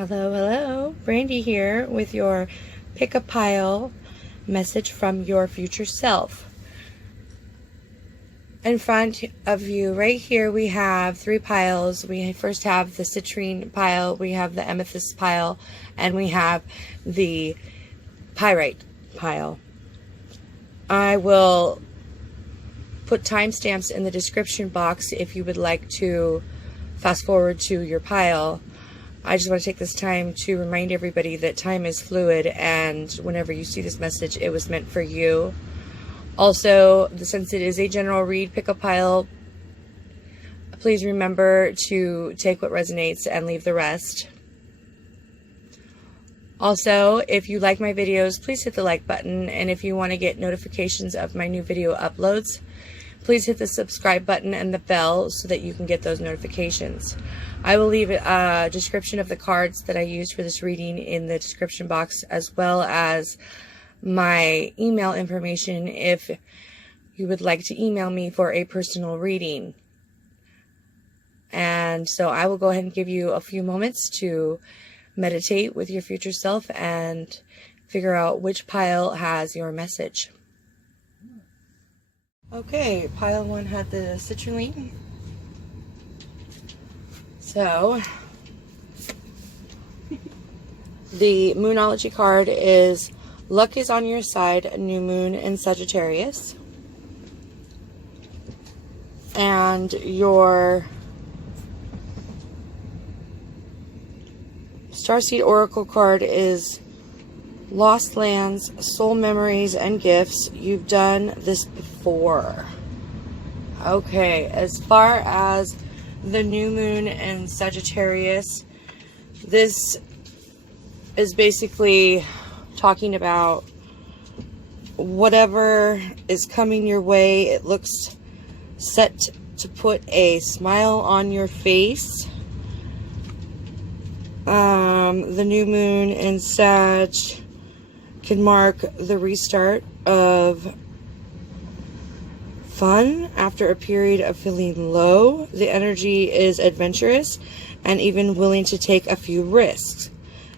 Hello, hello. Brandy here with your pick a pile message from your future self. In front of you right here we have 3 piles. We first have the citrine pile, we have the amethyst pile, and we have the pyrite pile. I will put timestamps in the description box if you would like to fast forward to your pile. I just want to take this time to remind everybody that time is fluid, and whenever you see this message, it was meant for you. Also, since it is a general read, pick a pile. Please remember to take what resonates and leave the rest. Also, if you like my videos, please hit the like button, and if you want to get notifications of my new video uploads, please hit the subscribe button and the bell so that you can get those notifications. I will leave a description of the cards that I used for this reading in the description box, as well as my email information if you would like to email me for a personal reading. And so I will go ahead and give you a few moments to meditate with your future self and figure out which pile has your message. Okay, pile 1 had the citrulline. So, the Moonology card is luck is on your side, new moon in Sagittarius. And your starseed oracle card is lost lands, soul memories, and gifts. You've done this before. Okay, as far as the new moon in Sagittarius, this is basically talking about whatever is coming your way. It looks set to put a smile on your face. The new moon in Sag can mark the restart of fun after a period of feeling low. The energy is adventurous and even willing to take a few risks.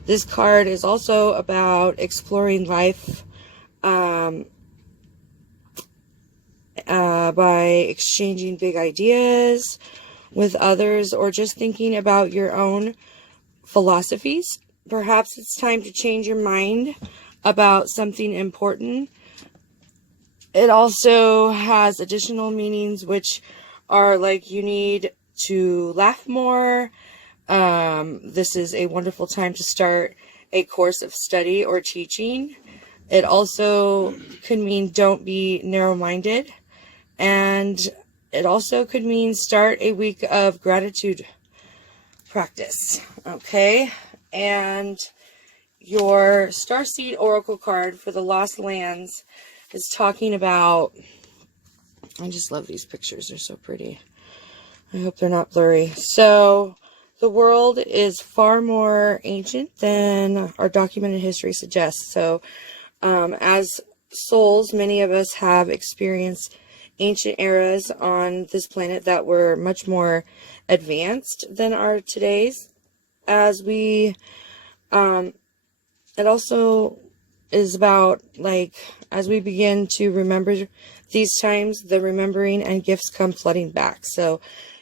This card is also about exploring life by exchanging big ideas with others, or just thinking about your own philosophies. Perhaps it's time to change your mind about something important. It also has additional meanings, which are like you need to laugh more. This is a wonderful time to start a course of study or teaching. It also could mean don't be narrow-minded. And it also could mean start a week of gratitude practice. Okay? And your starseed oracle card for the lost lands is talking about, I just love these pictures, they're so pretty. I hope they're not blurry. So the world is far more ancient than our documented history suggests. So as souls, many of us have experienced ancient eras on this planet that were much more advanced than our today's. As we it also is about, like, as we begin to remember these times, the remembering and gifts come flooding back. So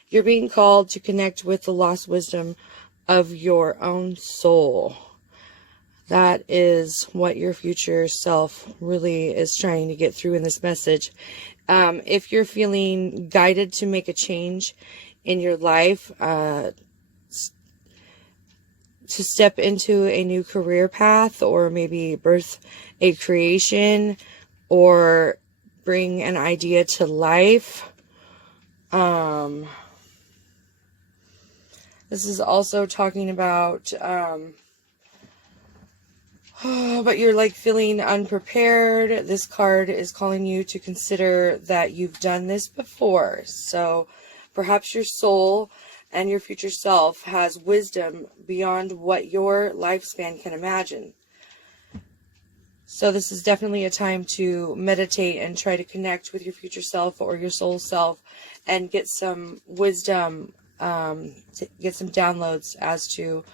you're being called to connect with the lost wisdom of your own soul. That is what your future self really is trying to get through in this message. If you're feeling guided to make a change in your life, to step into a new career path, or maybe birth a creation, or bring an idea to life. This is also talking about, but you're like feeling unprepared. This card is calling you to consider that you've done this before. So perhaps your soul and your future self has wisdom beyond what your lifespan can imagine. So this is definitely a time to meditate and try to connect with your future self or your soul self and get some wisdom, to get some downloads as to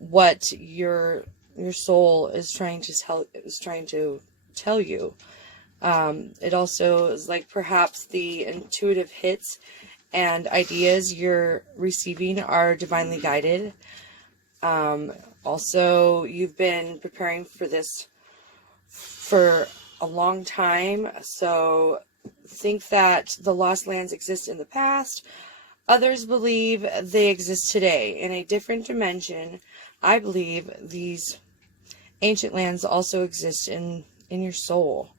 what your soul is trying to tell you. It also is like perhaps the intuitive hits and ideas you're receiving are divinely guided. Also, you've been preparing for this for a long time, so think that the lost lands exist in the past. Others believe they exist today in a different dimension. I believe these ancient lands also exist in your soul,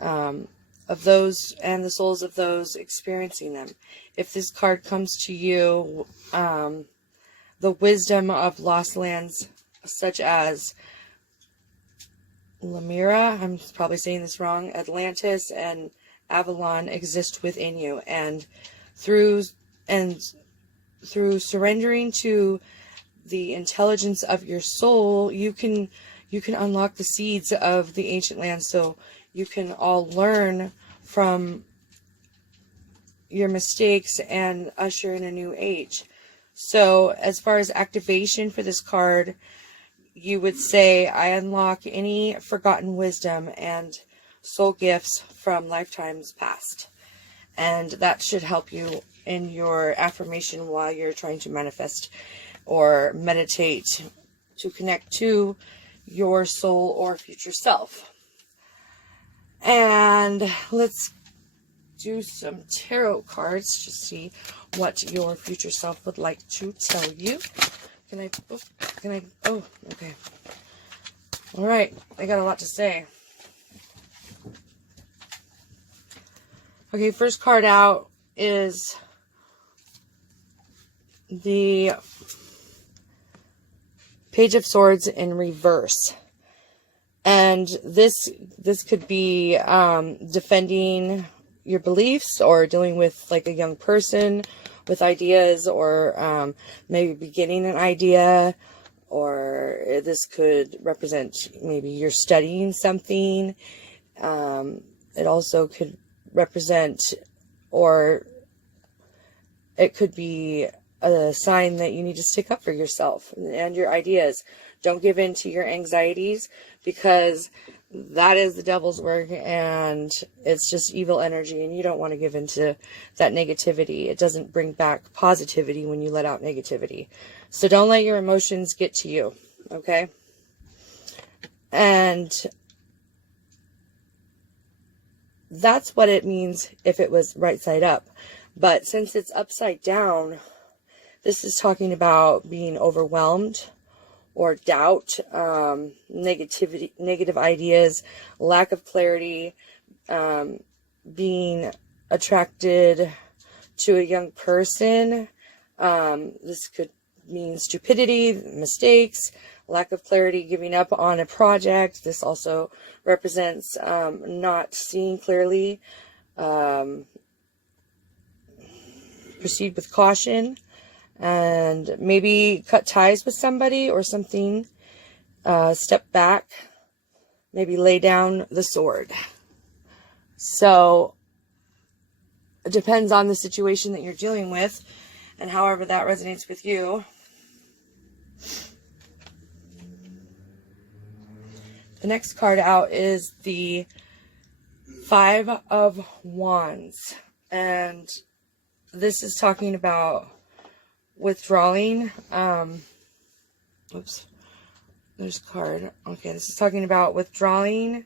of those and the souls of those experiencing them. If this card comes to you, the wisdom of lost lands such as Lemira, I'm probably saying this wrong, Atlantis and Avalon exist within you, and through surrendering to the intelligence of your soul, you can unlock the seeds of the ancient lands, so you can all learn from your mistakes and usher in a new age. So as far as activation for this card, you would say, I unlock any forgotten wisdom and soul gifts from lifetimes past. And that should help you in your affirmation while you're trying to manifest or meditate to connect to your soul or future self. And let's do some tarot cards to see what your future self would like to tell you. Oh, okay. All right, I got a lot to say. Okay, first card out is the Page of Swords in reverse. And this could be defending your beliefs, or dealing with like a young person with ideas, or maybe beginning an idea, or this could represent maybe you're studying something. It also could represent, or it could be a sign that you need to stick up for yourself and your ideas. Don't give in to your anxieties, because that is the devil's work, and it's just evil energy, and you don't want to give into that negativity. It doesn't bring back positivity when you let out negativity. So don't let your emotions get to you, okay? And that's what it means if it was right side up. But since it's upside down, this is talking about being overwhelmed, or doubt, negative ideas, lack of clarity, being attracted to a young person. This could mean stupidity, mistakes, lack of clarity, giving up on a project. This also represents not seeing clearly. Proceed with caution. And maybe cut ties with somebody or something. Step back. Maybe lay down the sword. So it depends on the situation that you're dealing with, and however that resonates with you. The next card out is the Five of Wands. And this is talking about withdrawing. Oops, there's a card. Okay, this is talking about withdrawing.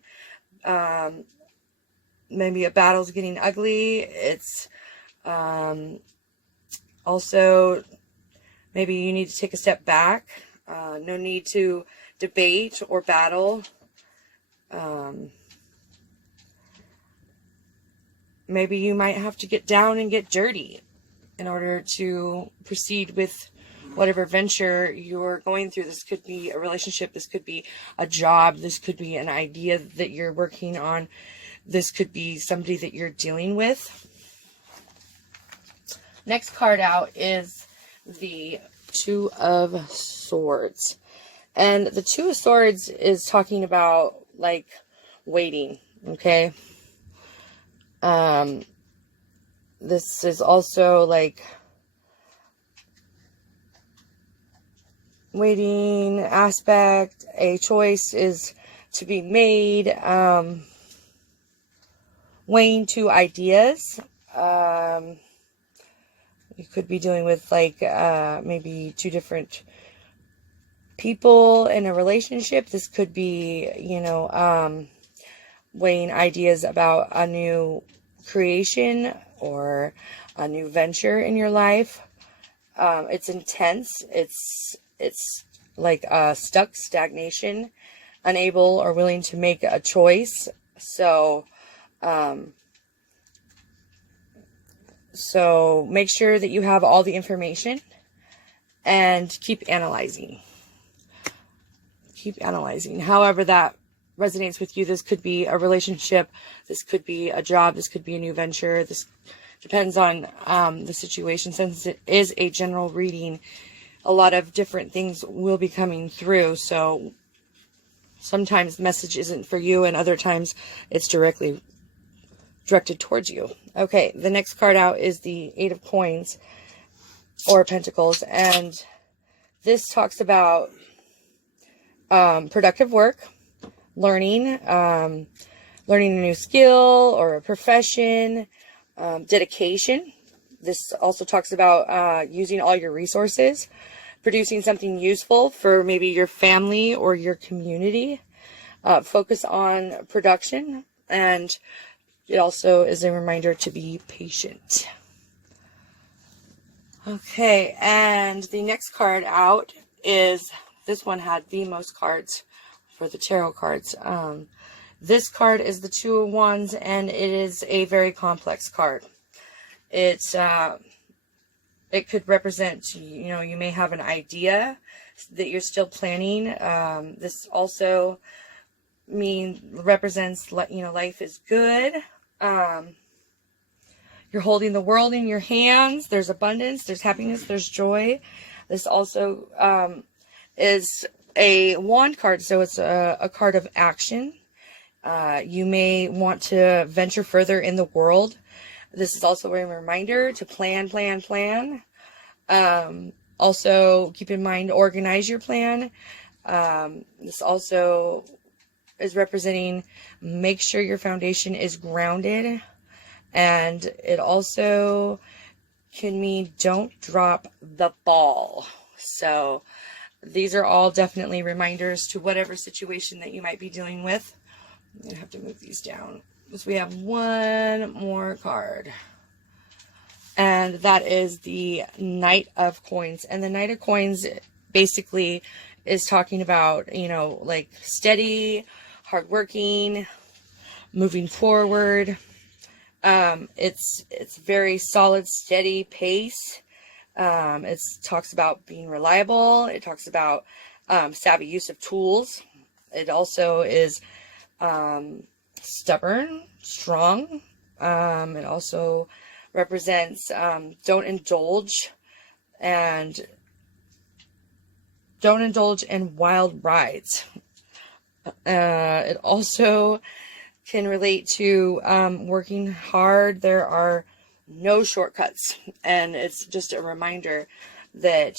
Maybe a battle's getting ugly. It's also maybe you need to take a step back. No need to debate or battle. Maybe you might have to get down and get dirty in order to proceed with whatever venture you're going through. This could be a relationship. This could be a job. This could be an idea that you're working on. This could be somebody that you're dealing with. Next card out is the Two of Swords. And the Two of Swords is talking about, like, waiting, okay? This is also, like, waiting aspect. A choice is to be made. Weighing two ideas. You could be dealing with like maybe two different people in a relationship. This could be, weighing ideas about a new creation or a new venture in your life. It's intense. It's like stuck, stagnation, unable or willing to make a choice. So make sure that you have all the information and keep analyzing. Keep analyzing. However that resonates with you. This could be a relationship. This could be a job. This could be a new venture. This depends on the situation. Since it is a general reading, a lot of different things will be coming through. So sometimes the message isn't for you, and other times it's directed towards you. Okay, the next card out is the Eight of Coins or Pentacles, and this talks about productive work, learning a new skill or a profession, dedication. This also talks about using all your resources, producing something useful for maybe your family or your community. Focus on production, and it also is a reminder to be patient. Okay, and the next card out is, this one had the most cards for the tarot cards. This card is the Two of Wands, and it is a very complex card. It could represent, you may have an idea that you're still planning. This also represents, life is good. You're holding the world in your hands. There's abundance, there's happiness, there's joy. This also is a wand card, so it's a card of action. You may want to venture further in the world. This is also a reminder to plan. Also, keep in mind, organize your plan. This also is representing, make sure your foundation is grounded. And it also can mean don't drop the ball. So these are all definitely reminders to whatever situation that you might be dealing with. I'm going to have to move these down because we have one more card. And that is the Knight of Coins. And the Knight of Coins basically is talking about, like steady, hardworking, moving forward. It's very solid, steady pace. It talks about being reliable. It talks about savvy use of tools. It also is stubborn, strong. It also represents don't indulge in wild rides. It also can relate to working hard. There are no shortcuts, and it's just a reminder that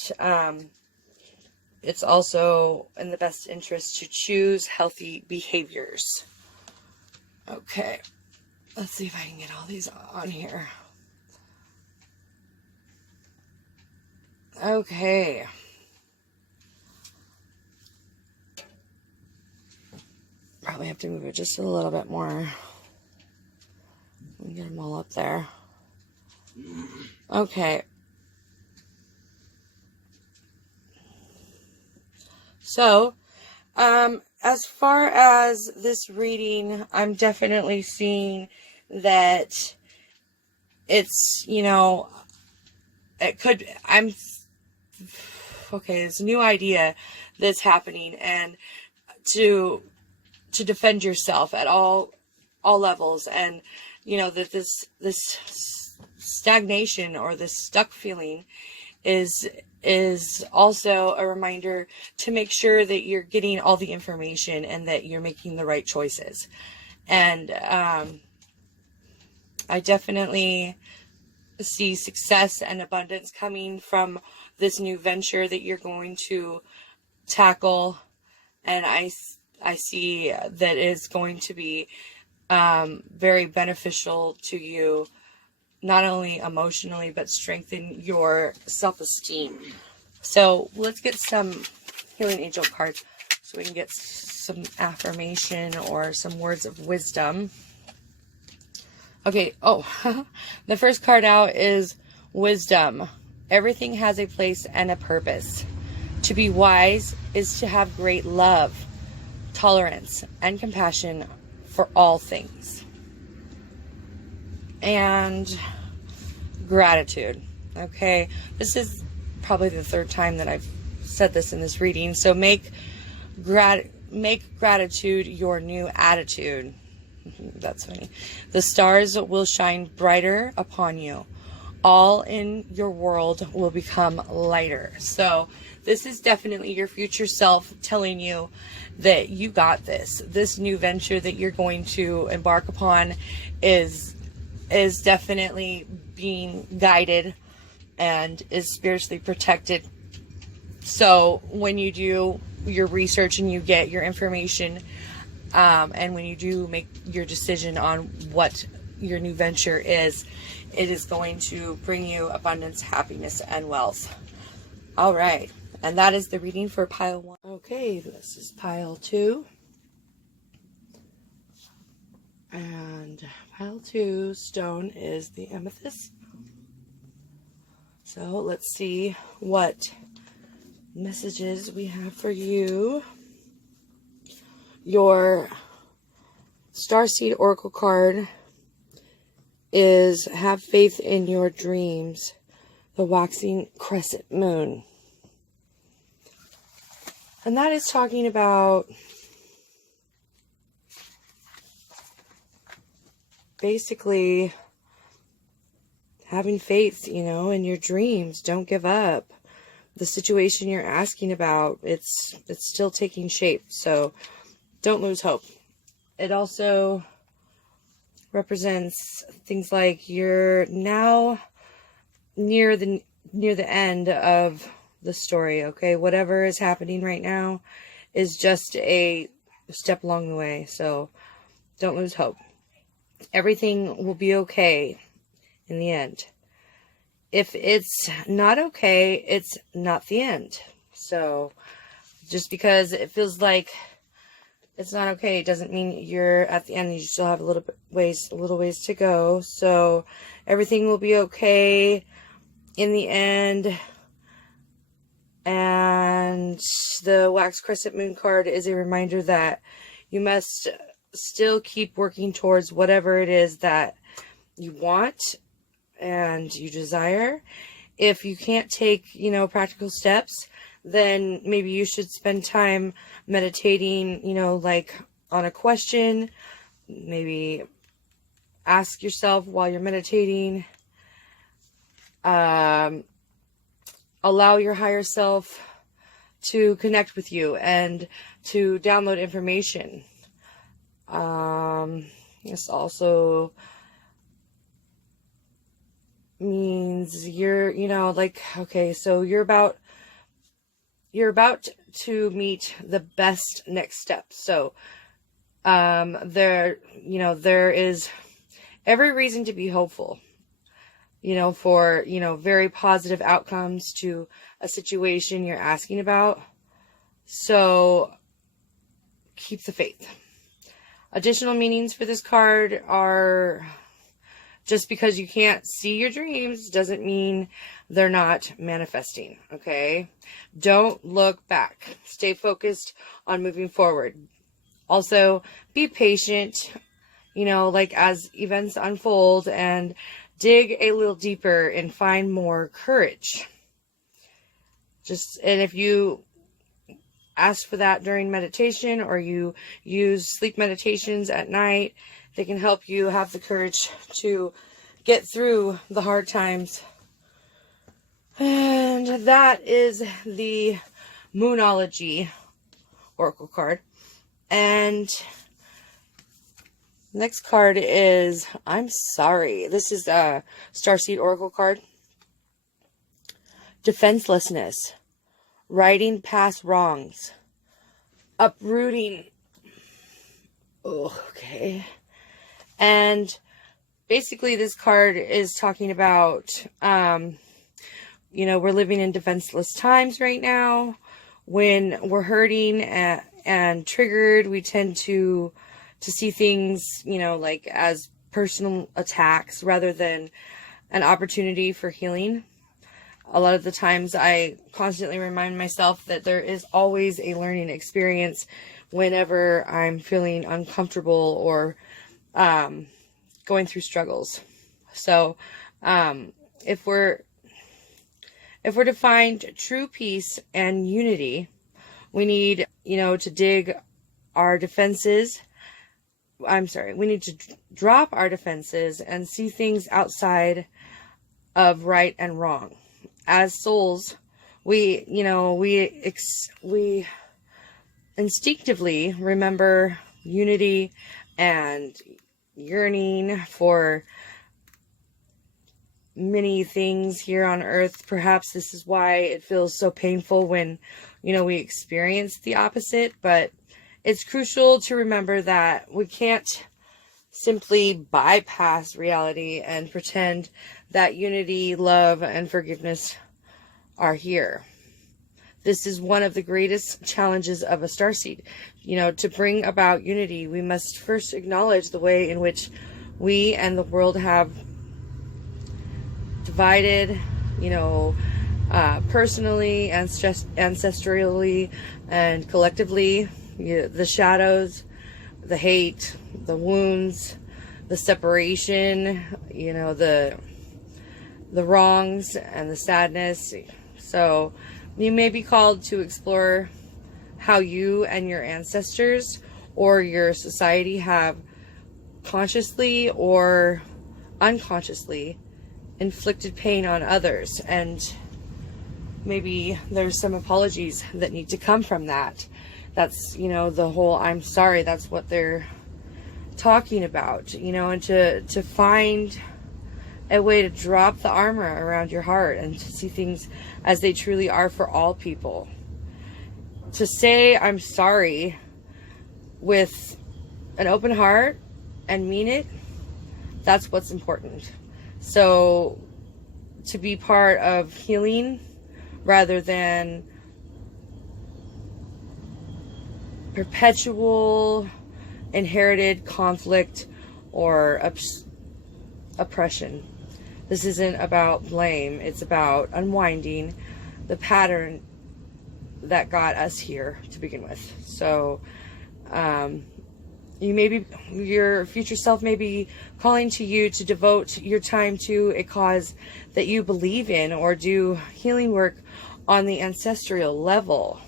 it's also in the best interest to choose healthy behaviors. Okay, let's see if I can get all these on here. Okay. Probably have to move it just a little bit more. Let me get them all up there. Okay. So, as far as this reading, I'm definitely seeing that it's, it's a new idea that's happening, and to defend yourself at all levels, and that this stagnation or this stuck feeling is also a reminder to make sure that you're getting all the information and that you're making the right choices. And I definitely see success and abundance coming from this new venture that you're going to tackle, and I see that it's going to be very beneficial to you, not only emotionally, but strengthen your self-esteem. So let's get some healing angel cards so we can get some affirmation or some words of wisdom. Okay, the first card out is wisdom. Everything has a place and a purpose. To be wise is to have great love, tolerance, and compassion for all things. And gratitude. Okay, this is probably the third time that I've said this in this reading. So make gratitude your new attitude. That's funny. The stars will shine brighter upon you. All in your world will become lighter. So this is definitely your future self telling you that you got this. This new venture that you're going to embark upon is definitely being guided and is spiritually protected. So when you do your research and you get your information, and when you do make your decision on what your new venture is, it is going to bring you abundance, happiness, and wealth. All right. And that is the reading for pile 1. Okay, this is pile 2. And pile 2 stone is the amethyst. So let's see what messages we have for you. Your starseed oracle card is have faith in your dreams, the waxing crescent moon. And that is talking about basically having faith, in your dreams. Don't give up. The situation you're asking about, it's still taking shape. So don't lose hope. It also represents things like you're now near the end of the story. Okay, whatever is happening right now is just a step along the way. So don't lose hope. Everything will be okay in the end. If it's not okay, it's not the end. So just because it feels like it's not okay, it doesn't mean you're at the end. You still have a little ways to go. So everything will be okay in the end. And the wax crescent moon card is a reminder that you must still keep working towards whatever it is that you want and you desire. If you can't take, practical steps, then maybe you should spend time meditating, like on a question. Maybe ask yourself while you're meditating. Allow your higher self to connect with you and to download information. This also means you're, okay, so you're about to meet the best next step. So, there is every reason to be hopeful, for, very positive outcomes to a situation you're asking about. So keep the faith. Additional meanings for this card are, just because you can't see your dreams doesn't mean they're not manifesting, okay? Don't look back. Stay focused on moving forward. Also, be patient, as events unfold, and dig a little deeper and find more courage. And if you ask for that during meditation, or you use sleep meditations at night, they can help you have the courage to get through the hard times. And that is the Moonology oracle card. And next card is, I'm sorry, this is a starseed oracle card. Defenselessness. righting past wrongs, uprooting. Oh, okay. And basically this card is talking about, you know, we're living in defenseless times right now. When we're hurting and triggered, we tend to see things, you know, like as personal attacks rather than an opportunity for healing. A lot of the times I constantly remind myself that there is always a learning experience whenever I'm feeling uncomfortable or going through struggles. So if we're to find true peace and unity, we need, you know, to dig our defenses. We need to drop our defenses and see things outside of right and wrong. As souls, we instinctively remember unity and yearning for many things here on earth. Perhaps this is why it feels so painful when, you know, we experience the opposite, but it's crucial to remember that we can't simply bypass reality and pretend that unity, love, and forgiveness are here. This is one of the greatest challenges of a starseed. You know, to bring about unity, we must first acknowledge the way in which we and the world have divided, you know, personally, ancestrally, and collectively. The shadows, the hate, the wounds, the separation, you know, the wrongs and the sadness. So you may be called to explore how you and your ancestors or your society have consciously or unconsciously inflicted pain on others, and maybe there's some apologies that need to come from that. That's, you know, the whole I'm sorry, that's what they're talking about, you know, and to find a way to drop the armor around your heart and to see things as they truly are for all people. To say I'm sorry with an open heart and mean it, that's what's important. So to be part of healing rather than perpetual inherited conflict or oppression. This isn't about blame. It's about unwinding the pattern that got us here to begin with. So your future self may be calling to you to devote your time to a cause that you believe in, or do healing work on the ancestral level.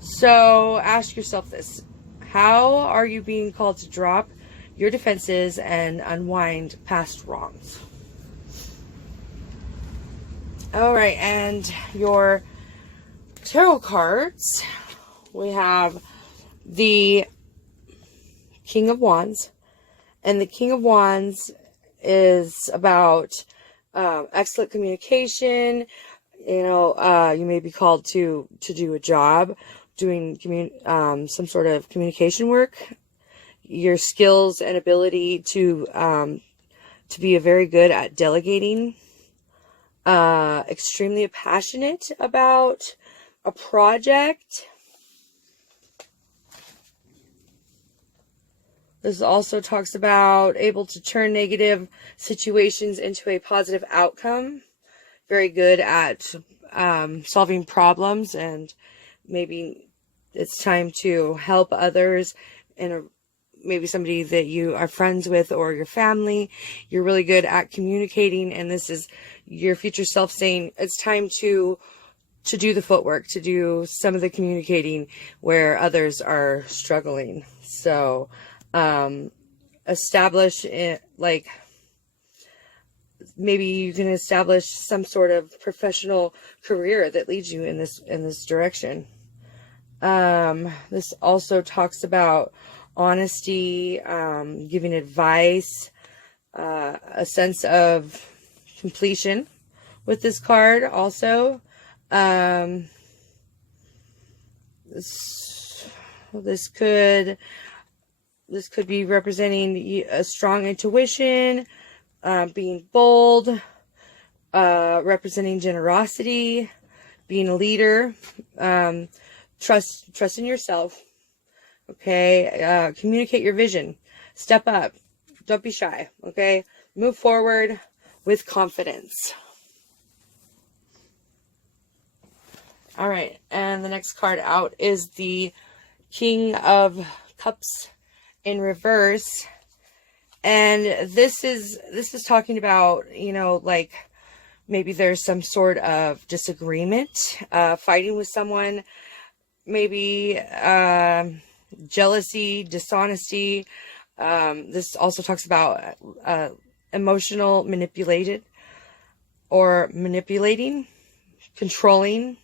So ask yourself this: how are you being called to drop your defenses and unwind past wrongs? All right, and your tarot cards, we have the King of Wands, and the King of Wands is about excellent communication. You know, you may be called to do a job doing some sort of communication work. Your skills and ability to be very good at delegating, extremely passionate about a project. This also talks about able to turn negative situations into a positive outcome. Very good at solving problems, and maybe it's time to help others in maybe somebody that you are friends with or your family. You're really good at communicating, and this is your future self saying it's time to do the footwork, to do some of the communicating where others are struggling. So establish it, like maybe you can establish some sort of professional career that leads you in this direction. This also talks about honesty, giving advice, a sense of completion with this card also. This could be representing a strong intuition, being bold, representing generosity, being a leader, trust in yourself. Okay, communicate your vision. Step up. Don't be shy. Okay, move forward with confidence. All right, and the next card out is the King of Cups in reverse. And this is talking about, like maybe there's some sort of disagreement, fighting with someone, maybe jealousy, dishonesty. This also talks about emotional manipulating, controlling.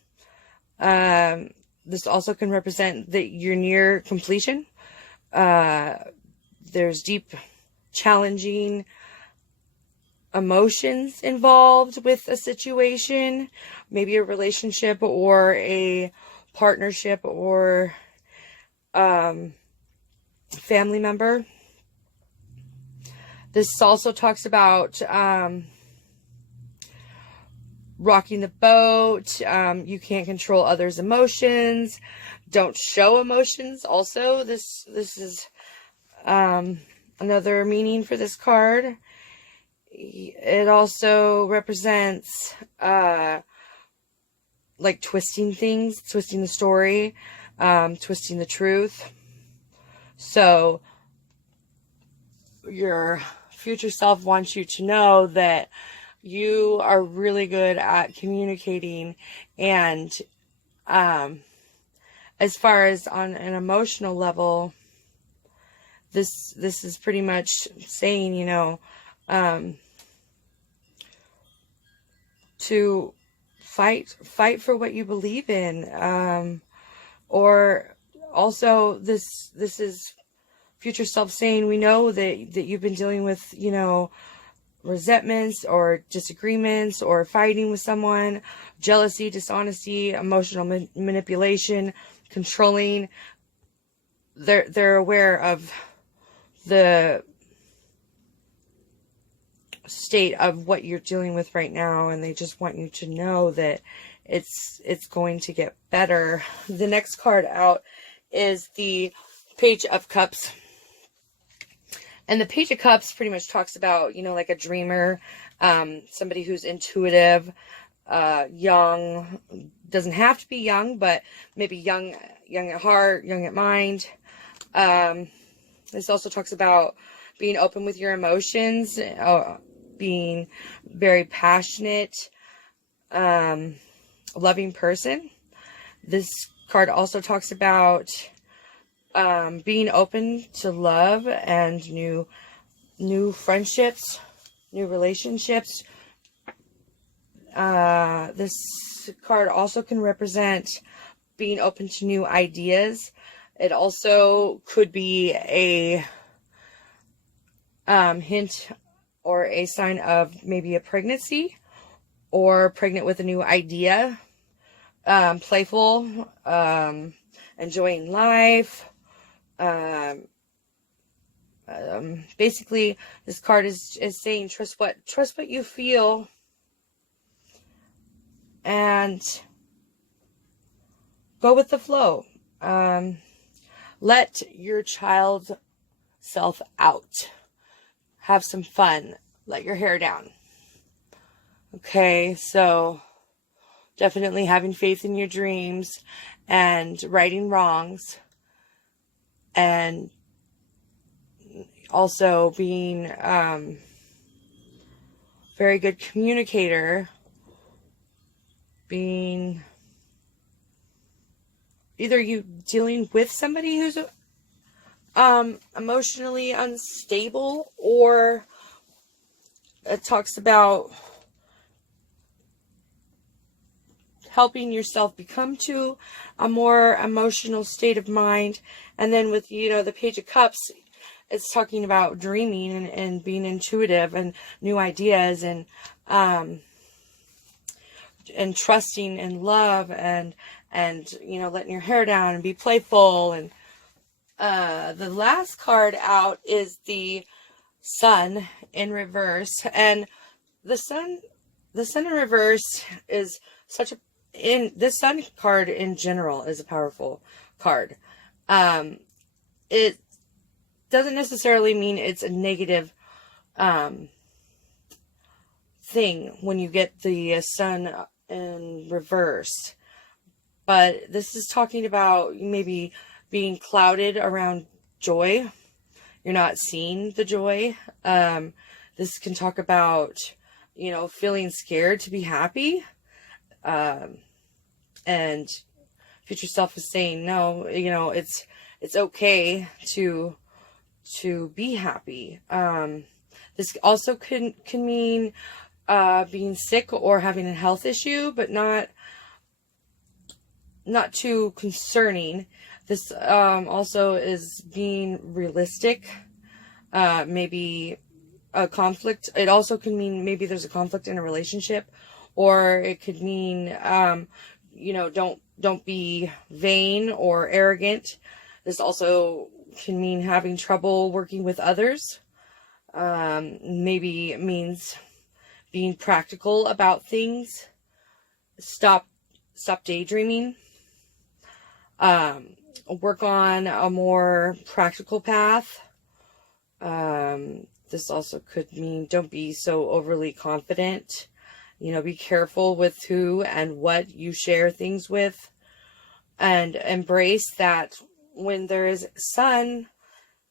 This also can represent that you're near completion. There's deep, challenging emotions involved with a situation, maybe a relationship or a partnership or family member. This also talks about rocking the boat. You can't control others' emotions. Don't show emotions. Also, this is another meaning for this card. It also represents like twisting things, twisting the story, twisting the truth. So your future self wants you to know that you are really good at communicating, and as far as on an emotional level, this is pretty much saying, to fight for what you believe in, or also this is future self saying, we know that you've been dealing with, resentments or disagreements or fighting with someone, jealousy, dishonesty, emotional manipulation, controlling. They're aware of the state of what you're dealing with right now, and they just want you to know that it's going to get better. The next card out is the Page of Cups. And the Page of Cups pretty much talks about, like a dreamer, somebody who's intuitive, young, doesn't have to be young, but maybe young at heart, young at mind. This also talks about being open with your emotions, being very passionate, loving person. This card also talks about being open to love and new friendships, new relationships. This card also can represent being open to new ideas. It also could be a hint or a sign of maybe a pregnancy, or pregnant with a new idea, playful, enjoying life. Basically, this card is saying trust what you feel, and go with the flow. Let your child self out. Have some fun. Let your hair down. Okay, so definitely having faith in your dreams and righting wrongs, and also being very good communicator, being either you dealing with somebody who's emotionally unstable, or it talks about helping yourself become to a more emotional state of mind. And then with, the Page of Cups, it's talking about dreaming and being intuitive and new ideas, and trusting and love and you know, letting your hair down and be playful. And the last card out is the Sun in reverse. And the sun in reverse is such a, in this Sun card in general is a powerful card. It doesn't necessarily mean it's a negative thing when you get the Sun in reverse, but this is talking about maybe being clouded around joy. You're not seeing the joy. This can talk about, you know, feeling scared to be happy. And future self is saying, no, you know, it's okay to be happy. This also can mean being sick or having a health issue, but not too concerning. This also is being realistic. Maybe a conflict. It also can mean maybe there's a conflict in a relationship, or it could mean you know, don't be vain or arrogant. This also can mean having trouble working with others. Maybe it means being practical about things. Stop daydreaming. Work on a more practical path. This also could mean don't be so overly confident. You know, be careful with who and what you share things with, and embrace that when there is sun,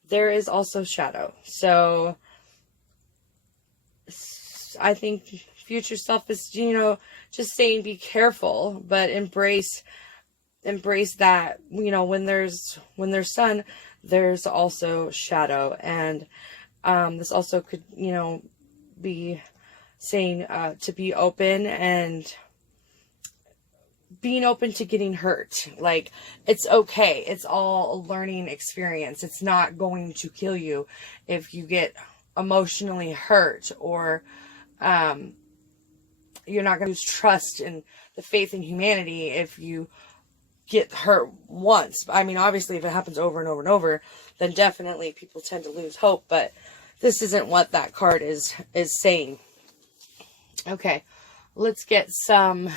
there is also shadow. So I think future self is, you know, just saying be careful, but embrace that, you know, when there's sun, there's also shadow. And this also could, you know, be saying to be open and being open to getting hurt. Like, it's okay. It's all a learning experience. It's not going to kill you if you get emotionally hurt, or you're not going to lose trust in the faith in humanity if you get hurt once. I mean, obviously, if it happens over and over and over, then definitely people tend to lose hope. But this isn't what that card is saying. Okay, let's get some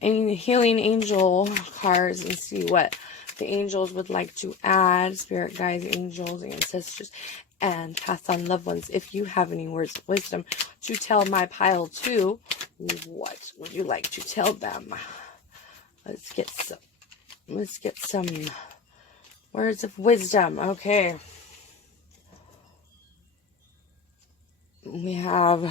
healing angel cards and see what the angels would like to add. Spirit guides, angels, ancestors, and past on loved ones. If you have any words of wisdom to tell my pile too, what would you like to tell them? Let's get some words of wisdom. Okay. We have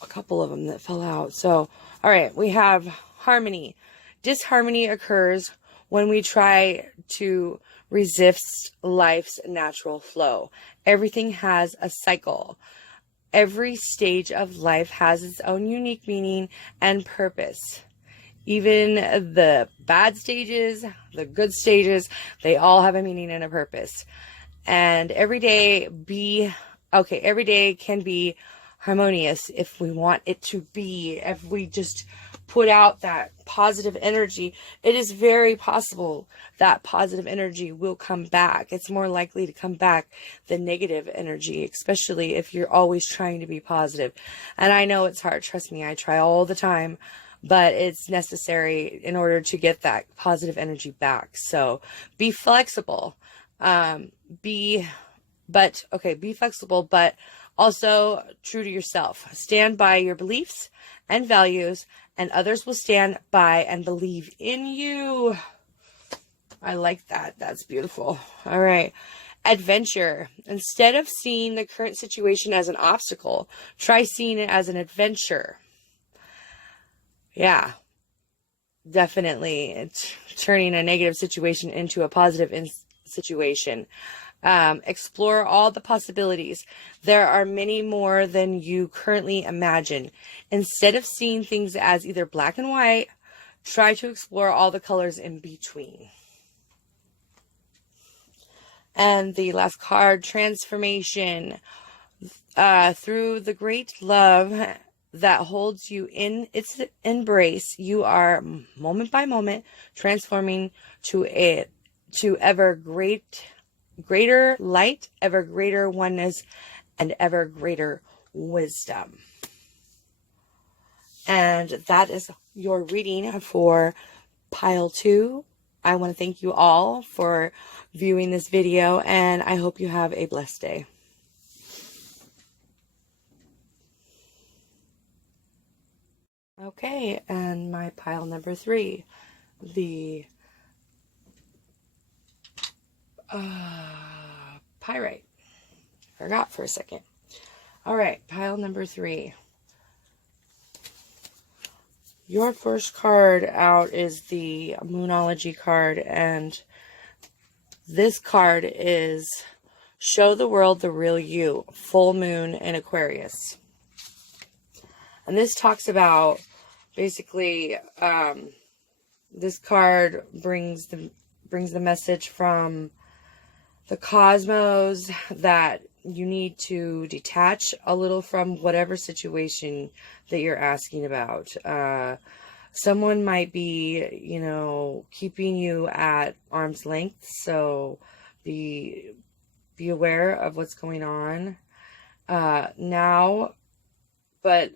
a couple of them that fell out. So, all right, we have harmony. Disharmony occurs when we try to resist life's natural flow. Everything has a cycle. Every stage of life has its own unique meaning and purpose. Even the bad stages, the good stages, they all have a meaning and a purpose. And every day can be harmonious if we want it to be. If we just put out that positive energy, it is very possible that positive energy will come back. It's more likely to come back than negative energy, especially if you're always trying to be positive. And I know it's hard. Trust me, I try all the time, but it's necessary in order to get that positive energy back. So be flexible. Be flexible, but also true to yourself. Stand by your beliefs and values, and others will stand by and believe in you. I like that. That's beautiful. All right. Adventure. Instead of seeing the current situation as an obstacle, try seeing it as an adventure. Yeah, definitely. It's turning a negative situation into a positive situation. Explore all the possibilities. There are many more than you currently imagine. Instead of seeing things as either black and white, try to explore all the colors in between. And the last card, transformation. Through the great love that holds you in its embrace, you are moment by moment transforming to greater light, ever greater oneness, and ever greater wisdom. And that is your reading for pile 2. I want to thank you all for viewing this video, and I hope you have a blessed day. Okay, and my pile number 3, the pyrite. Forgot for a second. All right, pile number 3. Your first card out is the Moonology card, and this card is Show the World the Real You, Full Moon in Aquarius. And this talks about basically, this card brings the message from the cosmos that you need to detach a little from whatever situation that you're asking about. Someone might be, keeping you at arm's length, so be aware of what's going on now, but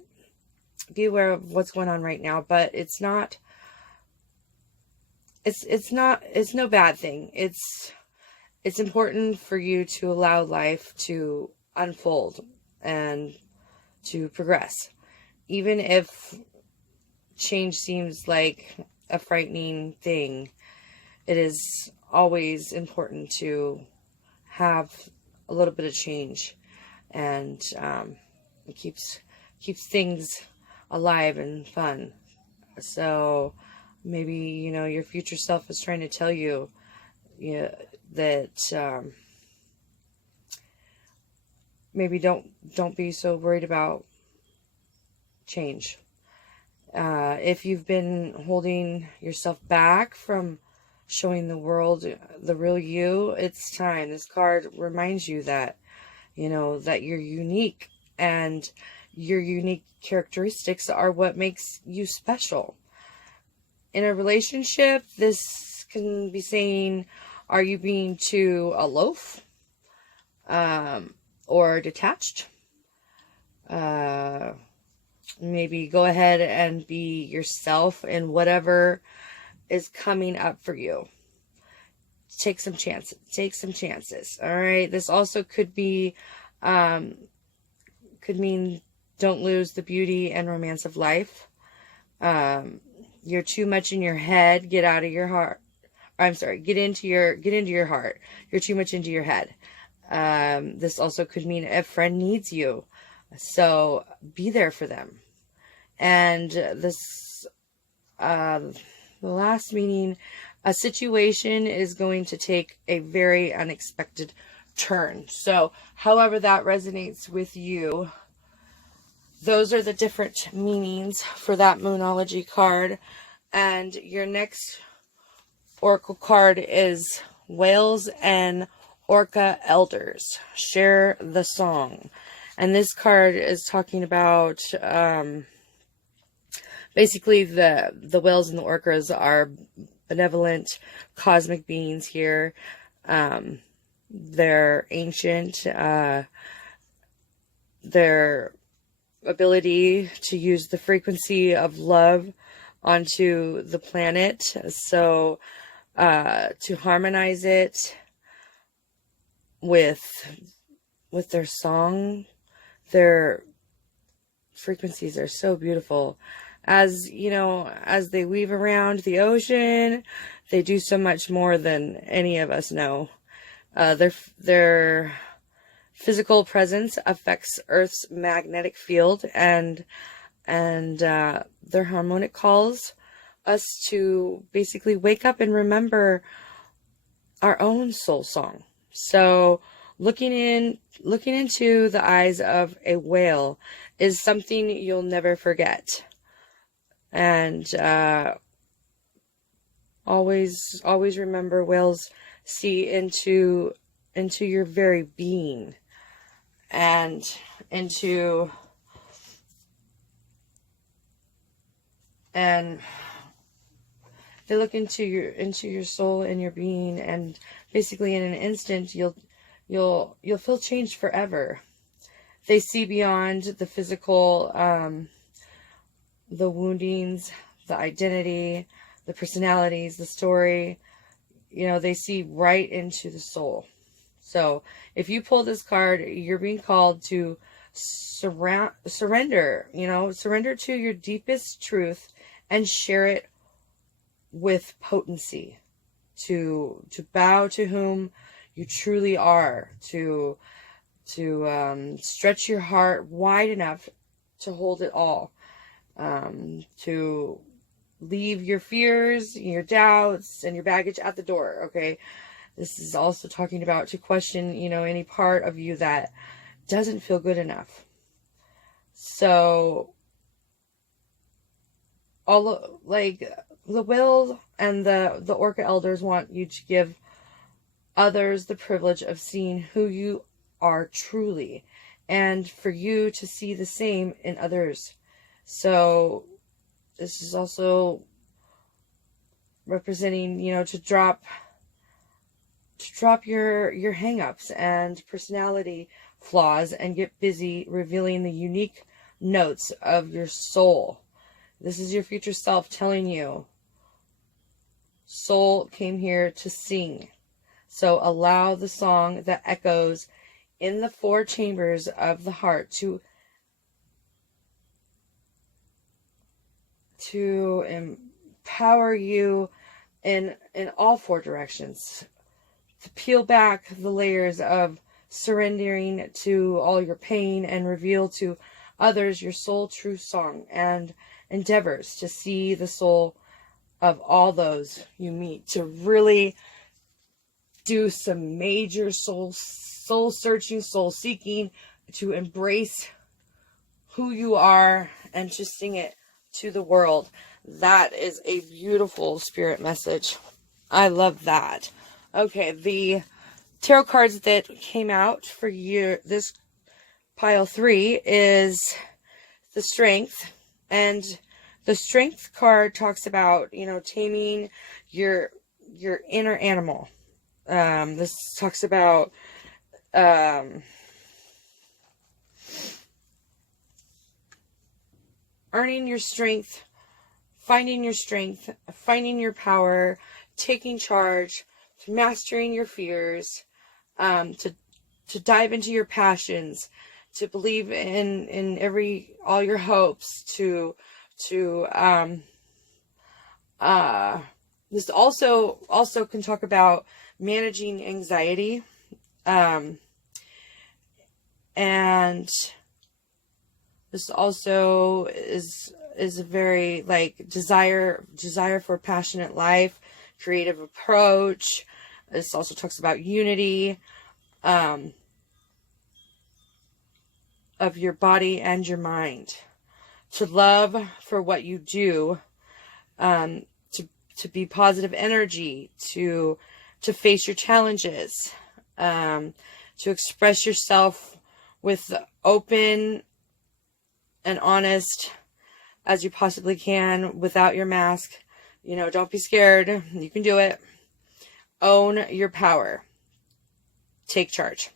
be aware of what's going on right now. But it's no bad thing. It's important for you to allow life to unfold and to progress. Even if change seems like a frightening thing, it is always important to have a little bit of change, and it keeps things alive and fun. So maybe, your future self is trying to tell you, that maybe don't be so worried about change. If you've been holding yourself back from showing the world the real you, it's time. This card reminds you that, that you're unique, and your unique characteristics are what makes you special. In a relationship, this can be saying, are you being too aloof, or detached? Maybe go ahead and be yourself in whatever is coming up for you. Take some chances. All right. This also could be, could mean don't lose the beauty and romance of life. You're too much in your head. Get out of your heart. Get into your heart. You're too much into your head. This also could mean a friend needs you, so be there for them. And this, the last meaning, a situation is going to take a very unexpected turn. So however that resonates with you, those are the different meanings for that Moonology card. And your next Oracle card is Whales and Orca Elders. Share the song. And this card is talking about, basically the whales and the orcas are benevolent cosmic beings here. They're ancient. Their ability to use the frequency of love onto the planet, so to harmonize it with their song. Their frequencies are so beautiful. As as they weave around the ocean, they do so much more than any of us know. Their physical presence affects Earth's magnetic field, and their harmonic calls us to basically wake up and remember our own soul song. So looking into the eyes of a whale is something you'll never forget. And always remember, whales see into your very being. and into, and they look into your soul and your being, and basically in an instant you'll feel changed forever. They see beyond the physical, the woundings, the identity, the personalities, the story. You know, they see right into the soul. So if you pull this card, you're being called to surrender, you know, surrender to your deepest truth and share it with potency, to bow to whom you truly are, to stretch your heart wide enough to hold it all, to leave your fears, your doubts, and your baggage at the door. Okay, this is also talking about to question, you know, any part of you that doesn't feel good enough. So all like the will and the Orca elders want you to give others the privilege of seeing who you are truly, and for you to see the same in others. So this is also representing, you know, to drop your hang-ups and personality flaws and get busy revealing the unique notes of your soul. This is your future self telling you, soul came here to sing. So allow the song that echoes in the 4 chambers of the heart to empower you in all 4 directions, to peel back the layers of surrendering to all your pain and reveal to others your soul true song, and endeavors to see the soul of all those you meet, to really do some major soul searching, soul seeking, to embrace who you are and to sing it to the world. That is a beautiful spirit message. I love that. Okay, the tarot cards that came out for you, this pile 3, is the Strength. And the Strength card talks about, you know, taming your inner animal. This talks about earning your strength, finding your power, taking charge, mastering your fears, to dive into your passions, to believe in all your hopes, this also can talk about managing anxiety, and this also is a very like desire for a passionate life, creative approach. This also talks about unity of your body and your mind, to love for what you do, to be positive energy, to face your challenges, to express yourself with open and honest as you possibly can without your mask. You know, don't be scared. You can do it. Own your power. Take charge.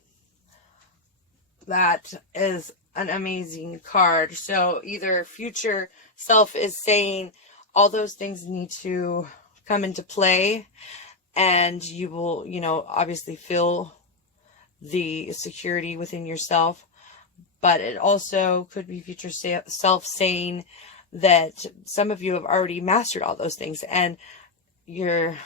That is an amazing card. So either future self is saying all those things need to come into play, and you will, you know, obviously feel the security within yourself. But it also could be future self saying that some of you have already mastered all those things, and your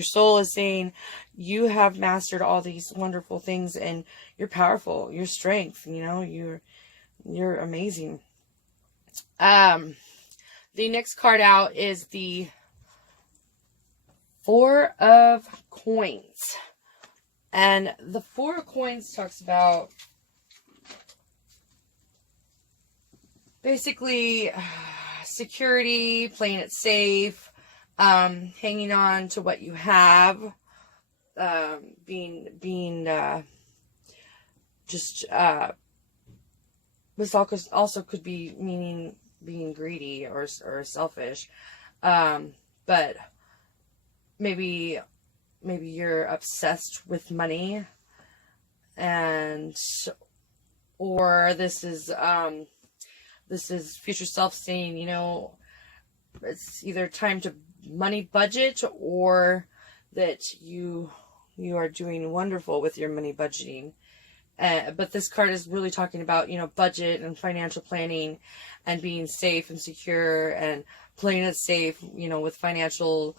soul is saying you have mastered all these wonderful things, and you're powerful, you're strength, you know, you're amazing. The next card out is the 4 of Coins. And the 4 of Coins talks about basically security, playing it safe, hanging on to what you have, being just, this also could be meaning being greedy or selfish. But maybe you're obsessed with money, or this is future self saying, you know, it's either time to money budget, or that you are doing wonderful with your money budgeting. But this card is really talking about, you know, budget and financial planning and being safe and secure and playing it safe, you know, with financial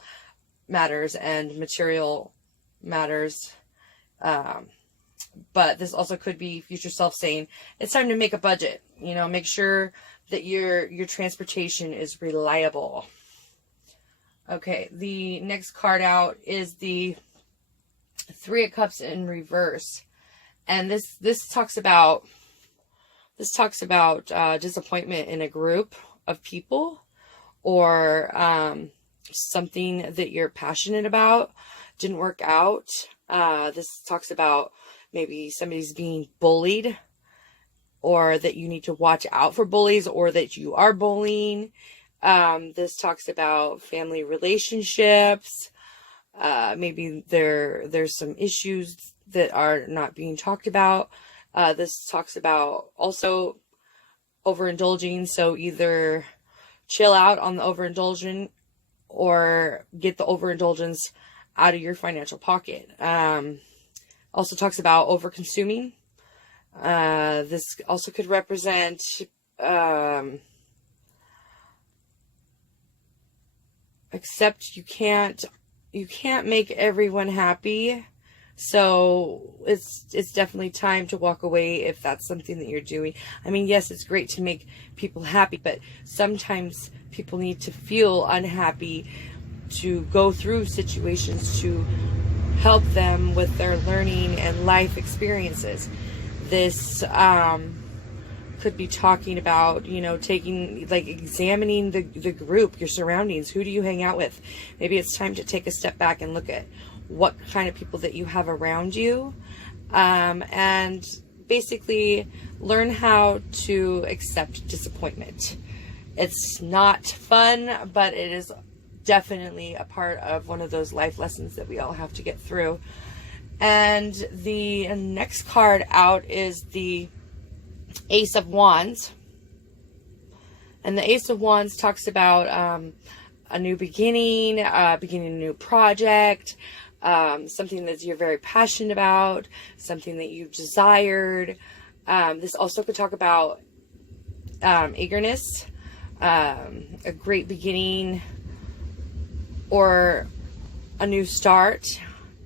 matters and material matters. But this also could be future self saying it's time to make a budget, you know, make sure that your transportation is reliable. Okay, the next card out is the Three of Cups in reverse. And this talks about disappointment in a group of people, or something that you're passionate about didn't work out. This talks about maybe somebody's being bullied, or that you need to watch out for bullies, or that you are bullying. This talks about family relationships. Maybe there's some issues that are not being talked about. This talks about also overindulging. So either chill out on the overindulgence, or get the overindulgence out of your financial pocket. Also talks about overconsuming. This also could represent except you can't make everyone happy. So it's definitely time to walk away if that's something that you're doing. I mean, yes, it's great to make people happy, but sometimes people need to feel unhappy to go through situations to help them with their learning and life experiences. This could be talking about, you know, examining the group, your surroundings. Who do you hang out with? Maybe it's time to take a step back and look at what kind of people that you have around you, and basically learn how to accept disappointment. It's not fun, but it is definitely a part of one of those life lessons that we all have to get through. And the next card out is the Ace of Wands. And the Ace of Wands talks about a new beginning, beginning a new project, something that you're very passionate about, something that you've desired. This also could talk about eagerness, a great beginning, or a new start.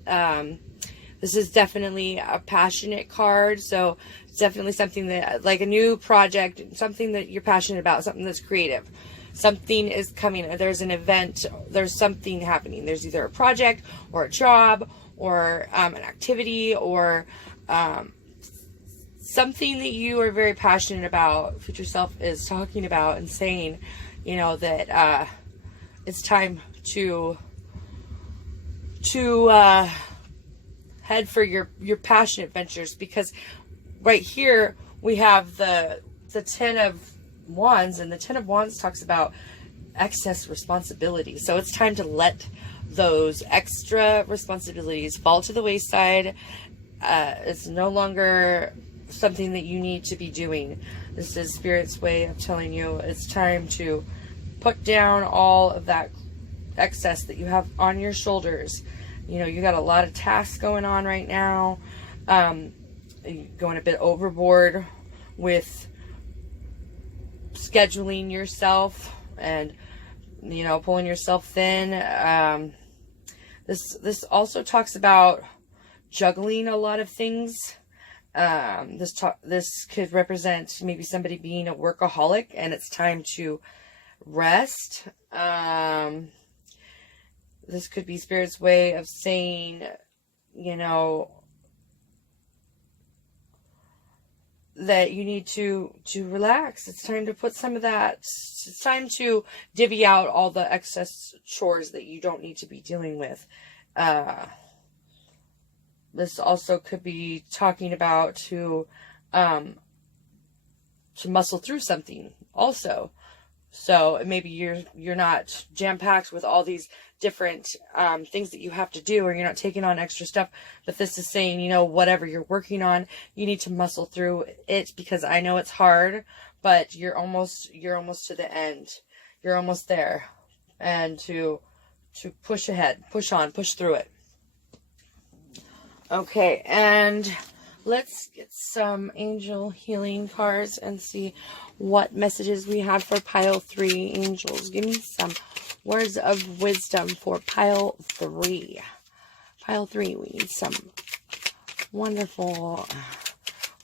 This is definitely a passionate card, so it's definitely something that, like a new project, something that you're passionate about, something that's creative. Something is coming, there's an event, there's something happening. There's either a project or a job or an activity, or something that you are very passionate about. Future self is talking about and saying, you know, that it's time to head for your passionate ventures, because right here we have the Ten of Wands, and the Ten of Wands talks about excess responsibility. So it's time to let those extra responsibilities fall to the wayside. It's no longer something that you need to be doing. This is Spirit's way of telling you it's time to put down all of that excess that you have on your shoulders. You know, you got a lot of tasks going on right now. Going a bit overboard with scheduling yourself and, you know, pulling yourself thin. This also talks about juggling a lot of things. This could represent maybe somebody being a workaholic and it's time to rest. This could be Spirit's way of saying, you know, that you need to relax. It's time to put some of that, it's time to divvy out all the excess chores that you don't need to be dealing with. This also could be talking about to muscle through something also. So maybe you're not jam-packed with all these different things that you have to do, or you're not taking on extra stuff. But this is saying, you know, whatever you're working on, you need to muscle through it, because I know it's hard, but you're almost to the end. You're almost there. And to push ahead, push on, push through it. Okay, and let's get some angel healing cards and see what messages we have for pile 3. Angels, give me some words of wisdom for pile 3. Pile 3, we need some wonderful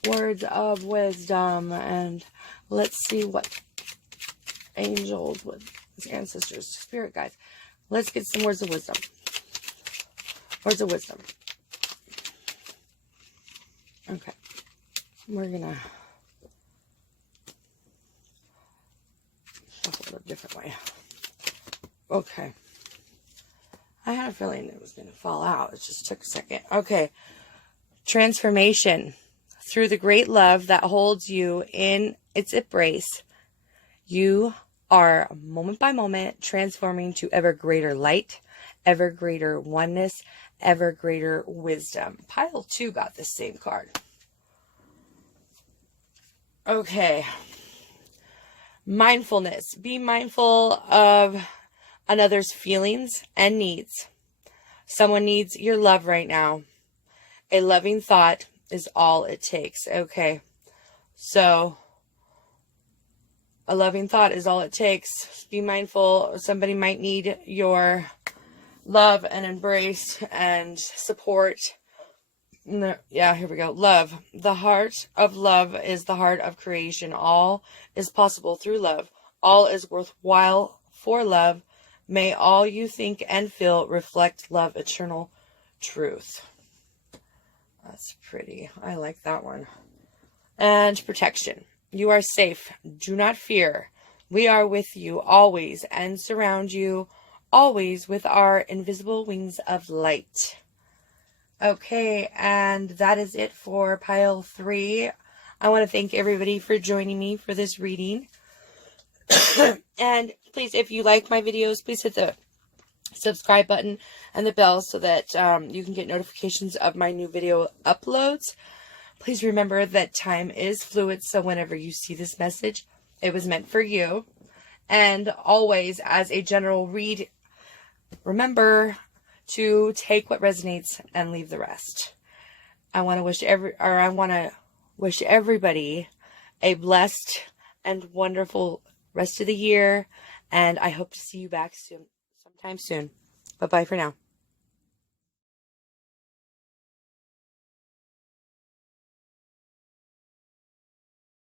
words of wisdom. And let's see what angels, with ancestors, spirit guides. Let's get some words of wisdom. Words of wisdom. Okay. We're gonna shuffle it a different way. Okay. I had a feeling it was gonna fall out. It just took a second. Okay. Transformation. Through the great love that holds you in its embrace, you are moment by moment transforming to ever greater light, ever greater oneness, ever greater wisdom. Pile 2 got the same card. Okay. Mindfulness. Be mindful of another's feelings and needs. Someone needs your love right now. A loving thought is all it takes. Okay. So, a loving thought is all it takes. Be mindful. Somebody might need your love and embrace and support. Yeah, here we go. Love. The heart of love is the heart of creation. All is possible through love. All is worthwhile for love. May all you think and feel reflect love, eternal truth. That's pretty. I like that one. And protection. You are safe. Do not fear. We are with you always and surround you always with our invisible wings of light. Okay, and that is it for pile 3. I want to thank everybody for joining me for this reading. And please, if you like my videos, please hit the subscribe button and the bell so that you can get notifications of my new video uploads. Please remember that time is fluid, so whenever you see this message, it was meant for you. And always, as a general read, remember to take what resonates and leave the rest. I want to wish everybody a blessed and wonderful rest of the year, and I hope to see you back soon, sometime soon. Bye-bye for now.